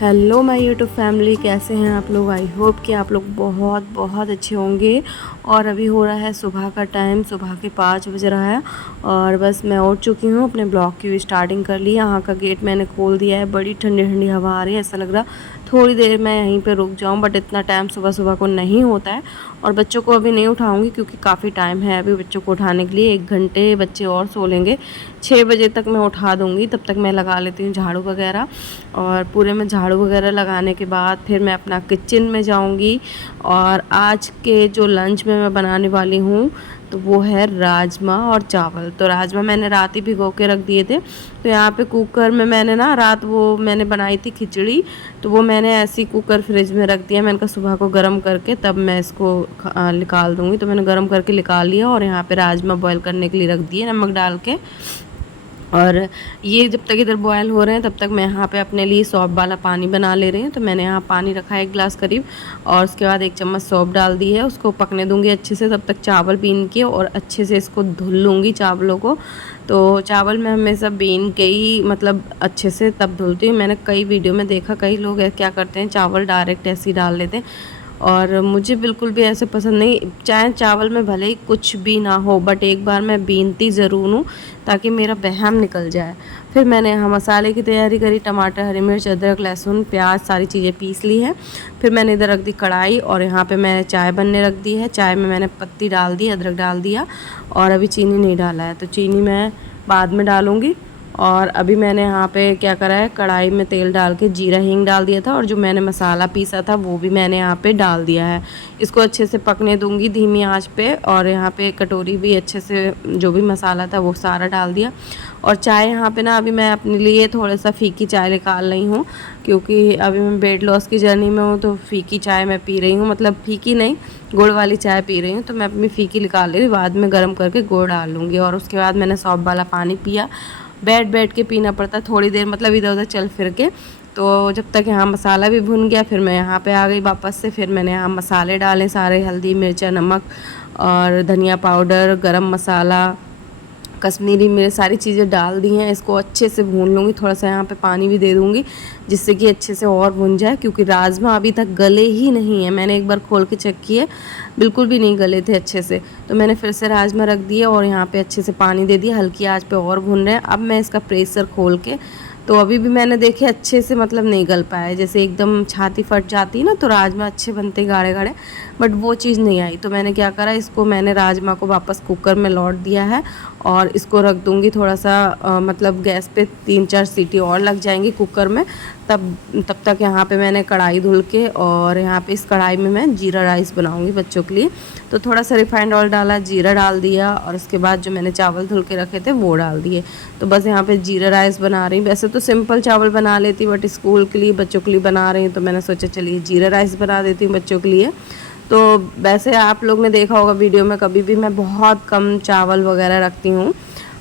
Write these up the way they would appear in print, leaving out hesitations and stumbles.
Hello my YouTube family, कैसे हैं आप लोग। आई होप कि आप लोग बहुत बहुत अच्छे होंगे। और अभी हो रहा है सुबह का टाइम, सुबह के 5 बज रहा है और बस मैं उठ चुकी हूँ। अपने ब्लॉग की भी स्टार्टिंग कर ली। यहाँ का गेट मैंने खोल दिया है। बड़ी ठंडी ठंडी हवा आ रही है। ऐसा लग रहा थोड़ी देर मैं यहीं पे रुक जाऊँ, बट इतना टाइम सुबह सुबह को नहीं होता है। और बच्चों को अभी नहीं उठाऊँगी क्योंकि काफ़ी टाइम है अभी बच्चों को उठाने के लिए। 1 घंटे बच्चे और सो लेंगे। 6 बजे तक मैं उठा दूँगी। तब तक मैं लगा लेती हूँ झाड़ू वगैरह। और पूरे में झाड़ू वगैरह लगाने के बाद फिर मैं अपना किचन में जाऊंगी। और आज के जो लंच में मैं बनाने वाली हूँ तो वो है राजमा और चावल। तो राजमा मैंने रात ही भिगो के रख दिए थे। तो यहाँ पे कुकर में मैंने ना रात वो मैंने बनाई थी खिचड़ी, तो वो मैंने ऐसी कुकर फ्रिज में रख दिया। मैंने कहा सुबह को गर्म करके तब मैं इसको निकाल दूँगी। तो मैंने गर्म करके निकाल लिया और यहाँ पे राजमा बॉयल करने के लिए रख दिए नमक डाल के। और ये जब तक इधर बॉयल हो रहे हैं तब तक मैं यहाँ पे अपने लिए सौंफ वाला पानी बना ले रही हूँ। तो मैंने यहाँ पानी रखा है 1 गिलास करीब, और उसके बाद 1 चम्मच सौंफ डाल दी है। उसको पकने दूँगी अच्छे से। तब तक चावल बीन के और अच्छे से इसको धुल लूँगी चावलों को। तो चावल मैं हमेशा बीन के ही मतलब अच्छे से तब धुलती हूँ। मैंने कई वीडियो में देखा, कई लोग क्या करते हैं चावल डायरेक्ट ऐसे ही डाल लेते हैं, और मुझे बिल्कुल भी ऐसे पसंद नहीं। चाहे चावल में भले ही कुछ भी ना हो, बट एक बार मैं बीनती ज़रूर हूँ ताकि मेरा वहम निकल जाए। फिर मैंने यहाँ मसाले की तैयारी करी। टमाटर, हरी मिर्च, अदरक, लहसुन, प्याज सारी चीज़ें पीस ली है। फिर मैंने इधर रख दी कढ़ाई और यहाँ पे मैंने चाय बनने रख दी है। चाय में मैंने पत्ती डाल दी, अदरक डाल दिया, और अभी चीनी नहीं डाला है। तो चीनी मैं बाद में डालूँगी। और अभी मैंने यहाँ पे क्या करा है, कढ़ाई में तेल डाल के जीरा हींग डाल दिया था, और जो मैंने मसाला पीसा था वो भी मैंने यहाँ पे डाल दिया है। इसको अच्छे से पकने दूंगी धीमी आंच पे। और यहाँ पे कटोरी भी अच्छे से जो भी मसाला था वो सारा डाल दिया। और चाय यहाँ पे ना अभी मैं अपने लिए थोड़ा सा फीकी चाय निकाल रही हूँ, क्योंकि अभी मैं वेट लॉस की जर्नी में हूँ। तो फीकी चाय मैं पी रही हूँ, मतलब फीकी नहीं, गुड़ वाली चाय पी रही हूँ। तो मैं अपनी फीकी निकाल रही हूँ, बाद में गर्म करके गुड़ डाल लूँगी। और उसके बाद मैंने सौंफ वाला पानी पिया। बैठ बैठ के पीना पड़ता है थोड़ी देर, मतलब इधर उधर चल फिर के। तो जब तक यहाँ मसाला भी भुन गया फिर मैं यहाँ पे आ गई वापस से। फिर मैंने यहाँ मसाले डाले सारे, हल्दी, मिर्चा, नमक और धनिया पाउडर, गरम मसाला, कश्मीरी मिर्च, सारी चीज़ें डाल दी हैं। इसको अच्छे से भून लूँगी। थोड़ा सा यहाँ पे पानी भी दे दूँगी जिससे कि अच्छे से और भुन जाए, क्योंकि राजमा अभी तक गले ही नहीं है। मैंने एक बार खोल के चेक किए, बिल्कुल भी नहीं गले थे अच्छे से। तो मैंने फिर से राजमा रख दिए और यहाँ पे अच्छे से पानी दे दिया। हल्की आंच पे और भुन रहे हैं। अब मैं इसका प्रेशर खोल के, तो अभी भी मैंने देखे अच्छे से मतलब नहीं गल पाया। जैसे एकदम छाती फट जाती है ना, तो राजमा अच्छे बनते गाढ़े गाढ़े, बट वो चीज़ नहीं आई। तो मैंने क्या करा, इसको मैंने राजमा को वापस कुकर में लौट दिया है और इसको रख दूँगी थोड़ा सा मतलब गैस पे 3-4 सीटी और लग जाएंगी कुकर में। तब तक यहाँ पे मैंने कढ़ाई धुल के, और यहाँ पे इस कढ़ाई में मैं जीरा राइस बनाऊँगी बच्चों के लिए। तो थोड़ा सा रिफाइंड ऑयल डाला, जीरा डाल दिया, और उसके बाद जो मैंने चावल धुल के रखे थे वो डाल दिए। तो बस यहाँ पे जीरा राइस बना रही हूँ। वैसे तो सिंपल चावल बना लेती, बट स्कूल के लिए बच्चों के लिए बना रही हूँ, तो मैंने सोचा चलिए जीरा राइस बना देती हूँ बच्चों के लिए। तो वैसे आप लोग ने देखा होगा वीडियो में, कभी भी मैं बहुत कम चावल वगैरह रखती हूँ।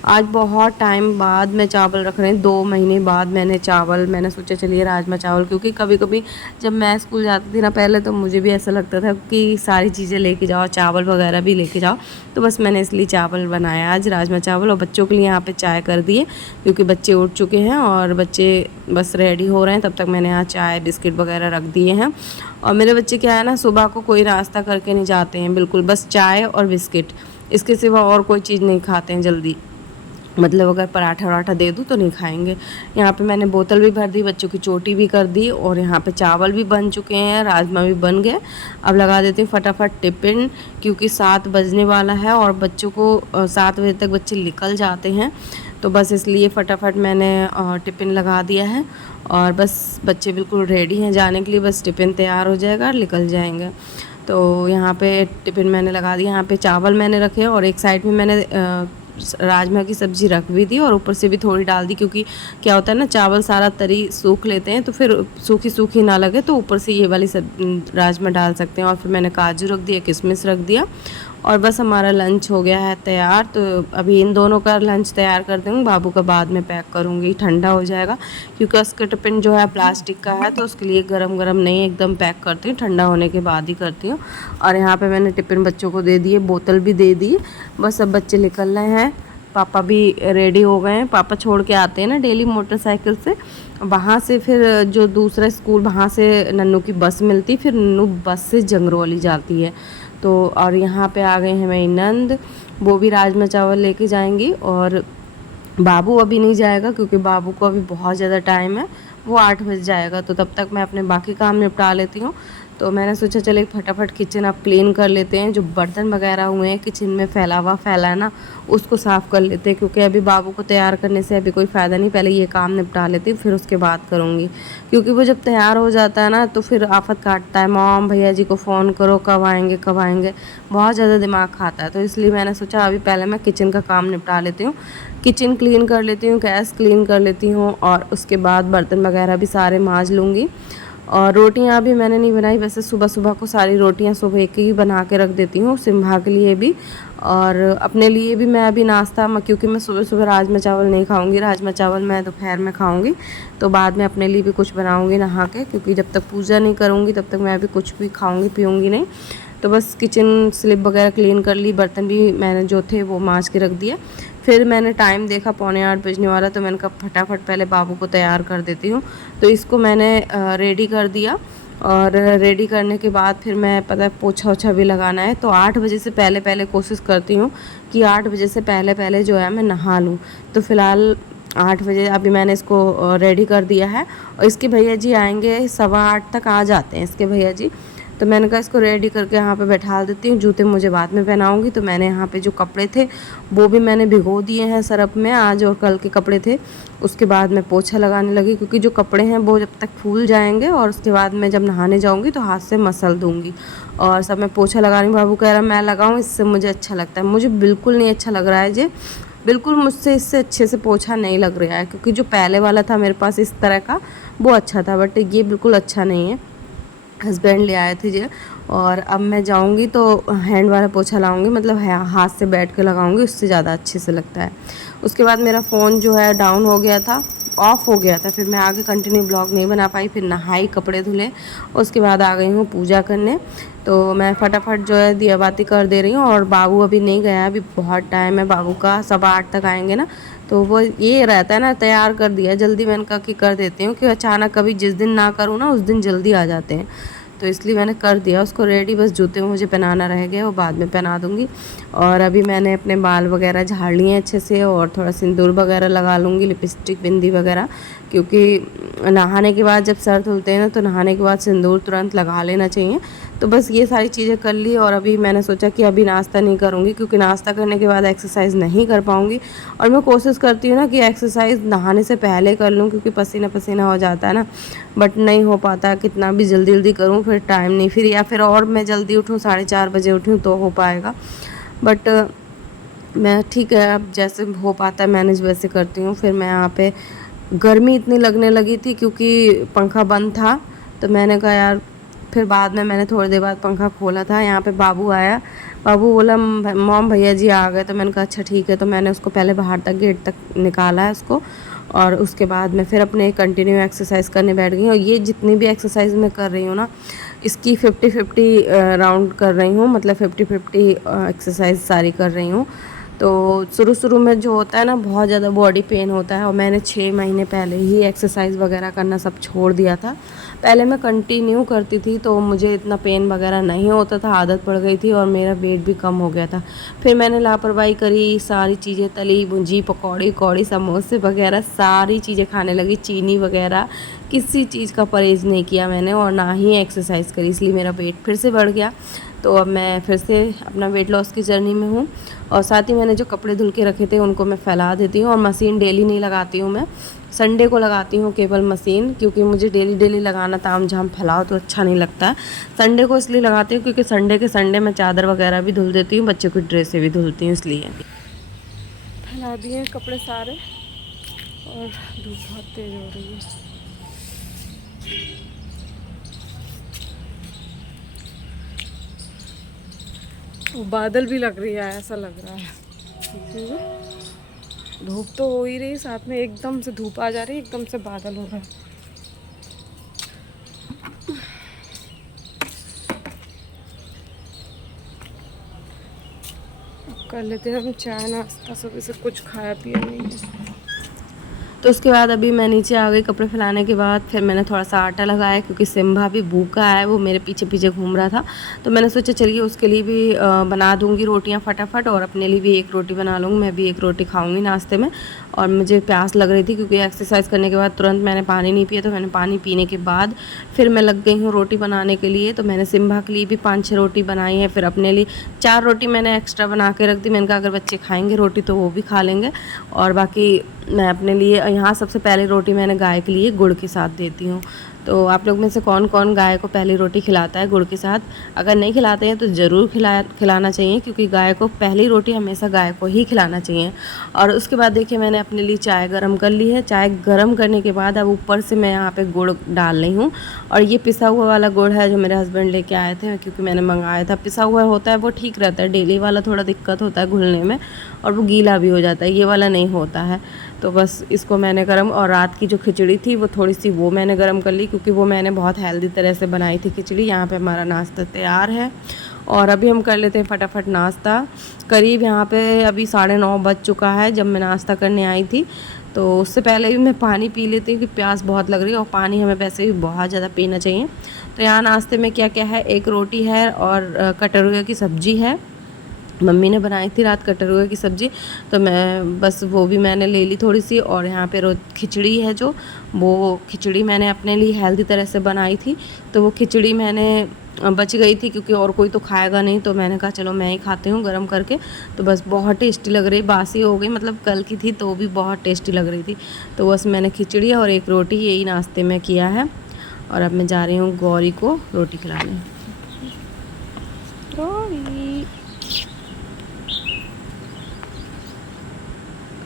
आज बहुत टाइम बाद मैं चावल रख रही हूँ, 2 महीने बाद मैंने सोचा चलिए राजमा चावल। क्योंकि कभी कभी जब मैं स्कूल जाती थी ना पहले, तो मुझे भी ऐसा लगता था कि सारी चीज़ें लेके जाओ, चावल वगैरह भी लेके जाओ। तो बस मैंने इसलिए चावल बनाया आज, राजमा चावल। और बच्चों के लिए यहाँ पे चाय कर दिए, क्योंकि बच्चे उठ चुके हैं और बच्चे बस रेडी हो रहे हैं। तब तक मैंने यहाँ चाय बिस्किट वगैरह रख दिए हैं। और मेरे बच्चे क्या है ना, सुबह को कोई नाश्ता करके नहीं जाते हैं बिल्कुल, बस चाय और बिस्किट, इसके सिवा और कोई चीज़ नहीं खाते हैं जल्दी। मतलब अगर पराठा वराठा दे दूँ तो नहीं खाएंगे। यहाँ पे मैंने बोतल भी भर दी, बच्चों की चोटी भी कर दी, और यहाँ पे चावल भी बन चुके हैं, राजमा भी बन गए। अब लगा देती हूँ फटाफट टिफ़िन, क्योंकि 7 बजने वाला है और बच्चों को 7 बजे तक बच्चे निकल जाते हैं। तो बस इसलिए फटाफट मैंने टिफ़िन लगा दिया है। और बस बच्चे बिल्कुल रेडी हैं जाने के लिए, बस टिफ़िन तैयार हो जाएगा और निकल जाएंगे। तो यहाँ पे टिफ़िन मैंने लगा दिया। यहाँ पे चावल मैंने रखे और एक साइड में मैंने राजमा की सब्ज़ी रख भी दी और ऊपर से भी थोड़ी डाल दी, क्योंकि क्या होता है ना, चावल सारा तरी सूख लेते हैं, तो फिर सूखी सूखी ना लगे तो ऊपर से ये वाली राजमा डाल सकते हैं। और फिर मैंने काजू रख दिया, किशमिश रख दिया, और बस हमारा लंच हो गया है तैयार। तो अभी इन दोनों का लंच तैयार कर दूँगी, बाबू का बाद में पैक करूँगी, ठंडा हो जाएगा। क्योंकि उसका टिफ़िन जो है प्लास्टिक का है, तो उसके लिए गरम गरम नहीं एकदम पैक करती हूँ, ठंडा होने के बाद ही करती हूँ। और यहाँ पे मैंने टिफ़िन बच्चों को दे दिए, बोतल भी दे दी। बस अब बच्चे निकल रहे हैं पापा भी रेडी हो गए हैं। पापा छोड़ के आते हैं ना डेली मोटरसाइकिल से, वहाँ से फिर जो दूसरा स्कूल वहाँ से नन्नू की बस मिलती, फिर नन्नू बस से जंगरौली जाती है। तो और यहाँ पे आ गए हैं मेरी नंद, वो भी राजमा चावल लेके जाएंगी। और बाबू अभी नहीं जाएगा क्योंकि बाबू को अभी बहुत ज़्यादा टाइम है, वो 8 बजे जाएगा। तो तब तक मैं अपने बाकी काम निपटा लेती हूँ। तो मैंने सोचा चले फटाफट किचन अब क्लीन कर लेते हैं, जो बर्तन वगैरह हुए हैं किचन में फैला है ना, उसको साफ़ कर लेते हैं। क्योंकि अभी बाबू को तैयार करने से अभी कोई फ़ायदा नहीं, पहले ये काम निपटा लेती हूँ फिर उसके बाद करूँगी। क्योंकि वो जब तैयार हो जाता है ना तो फिर आफत काटता है, मॉम भैया जी को फ़ोन करो कब आएँगे कब आएँगे, बहुत ज़्यादा दिमाग खाता है। तो इसलिए मैंने सोचा अभी पहले मैं किचन का काम निपटा लेती हूँ, किचन क्लीन कर लेती हूँ, गैस क्लीन कर लेती हूँ, और उसके बाद बर्तन वगैरह भी सारे मांज लूँगी। और रोटियां अभी मैंने नहीं बनाई, वैसे सुबह सुबह को सारी रोटियां सुबह एक ही बना के रख देती हूँ, सिम्भा के लिए भी और अपने लिए भी। मैं अभी नाश्ता क्योंकि मैं सुबह सुबह राजमा चावल नहीं खाऊंगी, राजमा चावल मैं दोपहर में खाऊंगी, तो बाद में अपने लिए भी कुछ बनाऊंगी नहा के, क्योंकि जब तक पूजा नहीं करूँगी तब तक मैं अभी कुछ भी खाऊंगी पीऊँगी नहीं। तो बस किचन स्लिप वगैरह क्लीन कर ली, बर्तन भी मैंने जो थे वो मांज के रख दिए। फिर मैंने टाइम देखा 7:45 बजने वाला, तो मैंने कहा फटाफट पहले बाबू को तैयार कर देती हूँ। तो इसको मैंने रेडी कर दिया, और रेडी करने के बाद फिर मैं पता है पोछा ओछा भी लगाना है, तो 8 बजे से पहले पहले कोशिश करती हूँ कि 8 बजे से पहले पहले जो है मैं नहा लूँ। तो फ़िलहाल 8 बजे अभी मैंने इसको रेडी कर दिया है, और इसके भैया जी आएंगे 7:15 तक आ जाते हैं इसके भैया जी। तो मैंने कहा इसको रेडी करके यहाँ पे बैठा देती हूँ, जूते मुझे बाद में पहनाऊँगी। तो मैंने यहाँ पे जो कपड़े थे वो भी मैंने भिगो दिए हैं सरफ में, आज और कल के कपड़े थे। उसके बाद मैं पोछा लगाने लगी, क्योंकि जो कपड़े हैं वो जब तक फूल जाएंगे और उसके बाद मैं जब नहाने जाऊँगी तो हाथ से मसल दूँगी। और सब मैं पोछा लगा रही हूँ, बाबू कह रहा मैं लगाऊँ, इससे मुझे अच्छा लगता है। मुझे बिल्कुल नहीं अच्छा लग रहा है जी, बिल्कुल मुझसे इससे अच्छे से पोछा नहीं लग रहा है, क्योंकि जो पहले वाला था मेरे पास इस तरह का वो अच्छा था, बट ये बिल्कुल अच्छा नहीं है। हस्बैंड ले आए थे ये, और अब मैं जाऊंगी तो हैंड वाला पोछा लाऊंगी, मतलब हाथ से बैठ के लगाऊंगी, उससे ज़्यादा अच्छे से लगता है। उसके बाद मेरा फ़ोन जो है डाउन हो गया था, ऑफ हो गया था, फिर मैं आगे कंटिन्यू ब्लॉग नहीं बना पाई। फिर नहाई, कपड़े धुले, उसके बाद आ गई हूँ पूजा करने। तो मैं फटाफट जो है दिया बाती कर दे रही हूँ, और बाबू अभी नहीं गया, अभी बहुत टाइम है बाबू का, 8:15 तक आएंगे ना। तो वो ये रहता है ना, तैयार कर दिया जल्दी, मैंने कहा कि कर देती हूँ, कि अचानक कभी जिस दिन ना करूँ ना उस दिन जल्दी आ जाते हैं, तो इसलिए मैंने कर दिया उसको रेडी। बस जूते मुझे पहनाना रह गया, वो बाद में पहना दूँगी। और अभी मैंने अपने बाल वगैरह झाड़ लिए अच्छे से, और थोड़ा सिंदूर वगैरह लगा लूँगी, लिपस्टिक, बिंदी वगैरह, क्योंकि नहाने के बाद जब सर धुलते हैं ना तो नहाने के बाद सिंदूर तुरंत लगा लेना चाहिए। तो बस ये सारी चीज़ें कर ली, और अभी मैंने सोचा कि अभी नाश्ता नहीं करूँगी, क्योंकि नाश्ता करने के बाद एक्सरसाइज नहीं कर पाऊँगी। और मैं कोशिश करती हूँ ना कि एक्सरसाइज नहाने से पहले कर लूँ, क्योंकि पसीना पसीना हो जाता है ना, बट नहीं हो पाता, कितना भी जल्दी जल्दी करूँ फिर टाइम नहीं, फिर या फिर और मैं जल्दी उठूँ 4:30 बजे उठूँ तो हो पाएगा। बट मैं ठीक है, अब जैसे हो पाता है मैनेज वैसे करती हूँ। फिर मैं यहाँ पे गर्मी इतनी लगने लगी थी क्योंकि पंखा बंद था, तो मैंने कहा यार, फिर बाद में मैंने थोड़ी देर बाद पंखा खोला था। यहाँ पे बाबू आया, बाबू बोला मॉम भैया जी आ गए, तो मैंने कहा अच्छा ठीक है। तो मैंने उसको पहले बाहर तक गेट तक निकाला है उसको, और उसके बाद मैं फिर अपने कंटिन्यू एक्सरसाइज करने बैठ गई। और ये जितनी भी एक्सरसाइज मैं कर रही हूँ ना, इसकी 50-50 राउंड कर रही हूँ, मतलब 50-50 एक्सरसाइज सारी कर रही हूँ। तो शुरू शुरू में जो होता है ना, बहुत ज़्यादा बॉडी पेन होता है, और मैंने 6 महीने पहले ही एक्सरसाइज वगैरह करना सब छोड़ दिया था। पहले मैं कंटिन्यू करती थी तो मुझे इतना पेन वगैरह नहीं होता था, आदत पड़ गई थी, और मेरा वेट भी कम हो गया था। फिर मैंने लापरवाही करी, सारी चीज़ें तली भुंजी, पकौड़ी कौड़ी, समोसे वगैरह सारी चीज़ें खाने लगी, चीनी वगैरह, किसी चीज़ का परहेज़ नहीं किया मैंने, और ना ही एक्सरसाइज करी, इसलिए मेरा वेट फिर से बढ़ गया। तो अब मैं फिर से अपना वेट लॉस की जर्नी में हूँ। और साथ ही मैंने जो कपड़े धुल के रखे थे उनको मैं फैला देती हूँ, और मशीन डेली नहीं लगाती हूँ मैं, संडे को लगाती हूँ केवल मशीन, क्योंकि मुझे डेली डेली लगाना ताम झाम फैलाओ तो अच्छा नहीं लगता। संडे को इसलिए लगाती हूँ क्योंकि संडे के संडे मैं चादर वगैरह भी धुल देती हूँ, बच्चों की ड्रेसें भी धुलती हूँ, इसलिए फैला दिए कपड़े सारे। और धूप बहुत तेज़ हो रही है, बादल भी लग रही है, ऐसा लग रहा है। धूप तो हो ही रही, साथ में एकदम से धूप आ जा रही है, एकदम से बादल हो रहा है। कर लेते हैं हम चाय नाश्ता, सुबह से कुछ खाया पिया नहीं है। तो उसके बाद अभी मैं नीचे आ गई कपड़े फैलाने के बाद। फिर मैंने थोड़ा सा आटा लगाया क्योंकि सिम्बा भी भूखा है, वो मेरे पीछे पीछे घूम रहा था। तो मैंने सोचा चलिए उसके लिए भी बना दूंगी रोटियां फटाफट, और अपने लिए भी एक रोटी बना लूँगी। मैं भी एक रोटी खाऊंगी नाश्ते में। और मुझे प्यास लग रही थी क्योंकि एक्सरसाइज करने के बाद तुरंत मैंने पानी नहीं पिया, तो मैंने पानी पीने के बाद फिर मैं लग गई हूँ रोटी बनाने के लिए। तो मैंने सिम्बा के लिए भी 5-6 रोटी बनाई है, फिर अपने लिए 4 रोटी मैंने एक्स्ट्रा बना के रख दी। मैंने कहा अगर बच्चे खाएंगे रोटी तो वो भी खा लेंगे, और बाकी मैं अपने लिए यहाँ सबसे पहले रोटी मैंने गाय के लिए गुड़ के साथ देती हूँ। तो आप लोग में से कौन कौन गाय को पहली रोटी खिलाता है गुड़ के साथ? अगर नहीं खिलाते हैं तो ज़रूर खिलाना चाहिए, क्योंकि गाय को पहली रोटी हमेशा गाय को ही खिलाना चाहिए। और उसके बाद देखिए मैंने अपने लिए चाय गरम कर ली है। चाय गरम करने के बाद अब ऊपर से मैं यहाँ पे गुड़ डाल रही हूँ। और ये पिसा हुआ वाला गुड़ है जो मेरे हस्बैंड लेके आए थे, क्योंकि मैंने मंगाया था। पिसा हुआ होता है वो ठीक रहता है, डेली वाला थोड़ा दिक्कत होता है घुलने में, और वो गीला भी हो जाता है, ये वाला नहीं होता है। तो बस इसको मैंने गरम, और रात की जो खिचड़ी थी वो थोड़ी सी वो मैंने गरम कर ली, क्योंकि वो मैंने बहुत हेल्दी तरह से बनाई थी खिचड़ी। यहाँ पे हमारा नाश्ता तैयार है, और अभी हम कर लेते हैं फटाफट नाश्ता। करीब यहाँ पे अभी 9:30 बज चुका है जब मैं नाश्ता करने आई थी। तो उससे पहले भी मैं पानी पी लेती हूँ, कि प्यास बहुत लग रही है, और पानी हमें वैसे भी बहुत ज़्यादा पीना चाहिए। तो यहाँ नाश्ते में क्या क्या है, एक रोटी है और कटहल की सब्ज़ी है। मम्मी ने बनाई थी रात कटहल की सब्ज़ी, तो मैं बस वो भी मैंने ले ली थोड़ी सी। और यहाँ पे खिचड़ी है जो, वो खिचड़ी मैंने अपने लिए हेल्दी तरह से बनाई थी। तो वो खिचड़ी मैंने बच गई थी, क्योंकि और कोई तो खाएगा नहीं, तो मैंने कहा चलो मैं ही खाती हूँ गरम करके। तो बस बहुत टेस्टी लग रही, बासी हो गई मतलब कल की थी, तो भी बहुत टेस्टी लग रही थी। तो बस मैंने खिचड़ी और एक रोटी यही नाश्ते में किया है। और अब मैं जा रही हूँ गौरी को रोटी खिलाने। गौरी।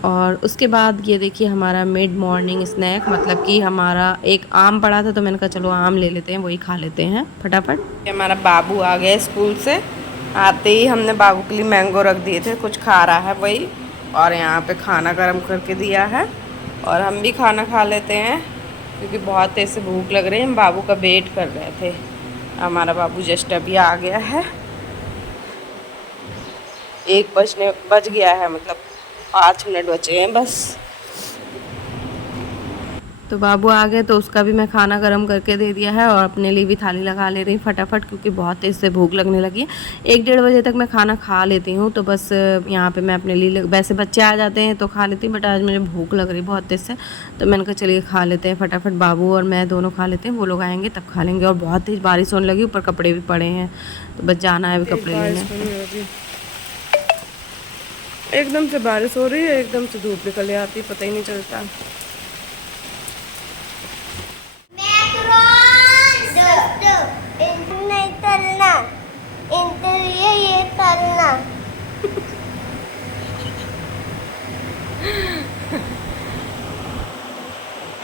और उसके बाद ये देखिए हमारा मिड मॉर्निंग स्नैक, मतलब कि हमारा एक आम पड़ा था, तो मैंने कहा चलो आम ले लेते हैं, वही खा लेते हैं फटाफट। हमारा बाबू आ गया स्कूल से, आते ही हमने बाबू के लिए मैंगो रख दिए थे, कुछ खा रहा है वही। और यहाँ पे खाना गर्म करके दिया है, और हम भी खाना खा लेते हैं क्योंकि बहुत तेज से भूख लग रही है। हम बाबू का वेट कर रहे थे। हमारा बाबू जस्ट अभी आ गया है, 1 बज गया है, मतलब 5 मिनट बचे हैं बस। तो बाबू आ गए तो उसका भी मैं खाना गर्म करके दे दिया है, और अपने लिए भी थाली लगा ले रही फटाफट, क्योंकि बहुत तेज़ से भूख लगने लगी है। 1-1:30 बजे तक मैं खाना खा लेती हूँ, तो बस यहाँ पे मैं अपने लिए, वैसे बच्चे आ जाते हैं तो खा लेती हूँ, बट आज मुझे भूख लग रही बहुत तेज़ से, तो मैंने कहा चलिए खा लेते हैं फटाफट। बाबू और मैं दोनों खा लेते हैं, वो लोग आएँगे तब खा लेंगे। और बहुत तेज़ बारिश होने लगी, ऊपर कपड़े भी पड़े हैं, तो बस जाना है अभी कपड़े लेने। एकदम से बारिश हो रही है, एकदम से धूप निकल आती है, पता ही नहीं चलता। नहीं तलना, ये तलना।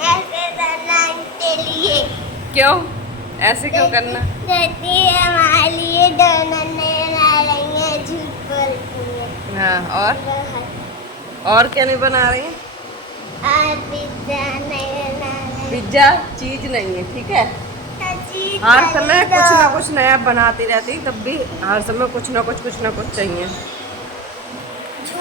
ऐसे तलना इनके लिए। क्यों ऐसे क्यों करना? हमारे लिए डोनट नहीं बना रही है, झूठ बोलती है। हाँ, और क्या नहीं बना रही? और पिज्जा नहीं बना रही। पिज्जा चीज नहीं है, ठीक है। हर समय कुछ ना कुछ नया बनाती रहती, तब भी हर समय कुछ ना कुछ चाहिए।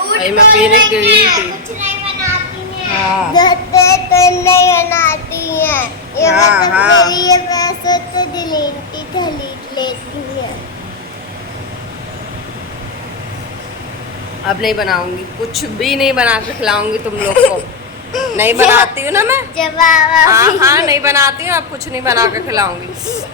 भाई मैं पीने के लिए कुछ नहीं बनाती है। हाँ। तो नहीं बनाती है, ये मतलब मेरी ये पैसे तो डिलीट लेती है। अब नहीं बनाऊंगी, कुछ भी नहीं बना के खिलाऊंगी तुम लोग को। नहीं बनाती हूँ ना मैं, हाँ नहीं बनाती हूँ, अब कुछ नहीं बना के खिलाऊंगी।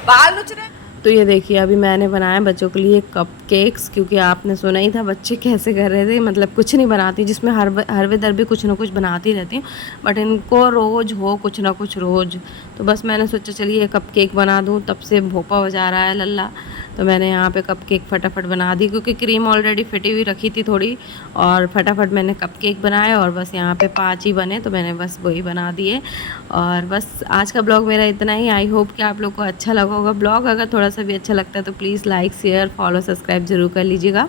बाल नोच रहे। तो ये देखिए अभी मैंने बनाया बच्चों के लिए कप केक्स, क्योंकि आपने सुना ही था बच्चे कैसे कर रहे थे, मतलब कुछ नहीं बनाती, जिसमें हर वे दर भी कुछ ना कुछ बनाती रहती हूँ, बट इनको रोज़ हो कुछ ना कुछ रोज़। तो बस मैंने सोचा चलिए कप केक बना दूँ, तब से भोपा बजा रहा है लल्ला, तो मैंने यहाँ पे कप केक फटाफट बना दी, क्योंकि क्रीम ऑलरेडी फिटी हुई रखी थी थोड़ी, और फटाफट मैंने कप केक बनाए, और बस यहाँ पे 5 ही बने, तो मैंने बस वही बना दिए। और बस आज का ब्लॉग मेरा इतना ही। आई होप कि आप लोग को अच्छा लगा होगा ब्लॉग। अगर थोड़ा सा भी अच्छा लगता है तो please like share follow subscribe ज़रूर कर लीजिएगा।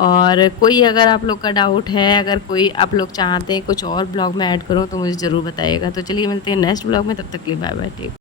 और कोई अगर आप लोग का डाउट है, अगर कोई आप लोग चाहते हैं कुछ और ब्लॉग में ऐड करूँ, तो मुझे ज़रूर बताइएगा। तो चलिए मिलते हैं नेक्स्ट ब्लॉग में, तब तक के लिए बाय बाय, टेक।